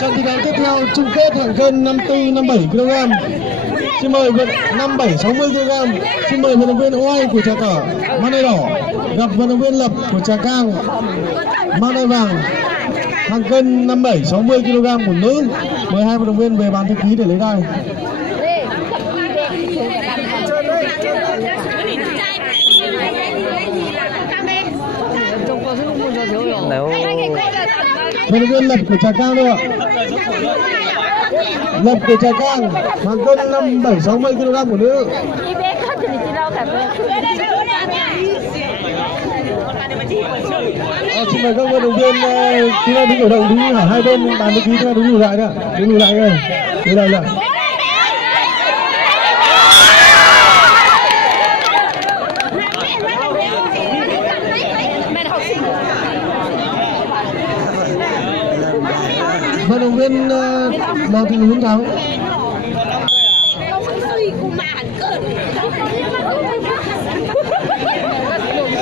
Trận thi đấu tiếp theo chung kết hạng cân 54 57 kg. Xin mời vận 57 60 kg. Xin mời vận động viên Oai của Trà Cỏ mang đai đỏ gặp vận động viên Lập của Trà Cang mang đai vàng. Hạng cân 57 60 kg của nữ. Mời hai vận động viên về bàn thư ký để lấy đai. Vận động viên Lập của Trà Cang đâu ạ? Lập của Trà Cang, hạng cân 57 60 kg của nữ. Xin mời các vận động viên chúng ta đứng ở đầu đứng ở hai bên bàn thư ký chúng ta đứng lùi lại nữa, đứng lùi lại đây, đứng lại lại. Vận động viên Lò Thị Hướng thắng.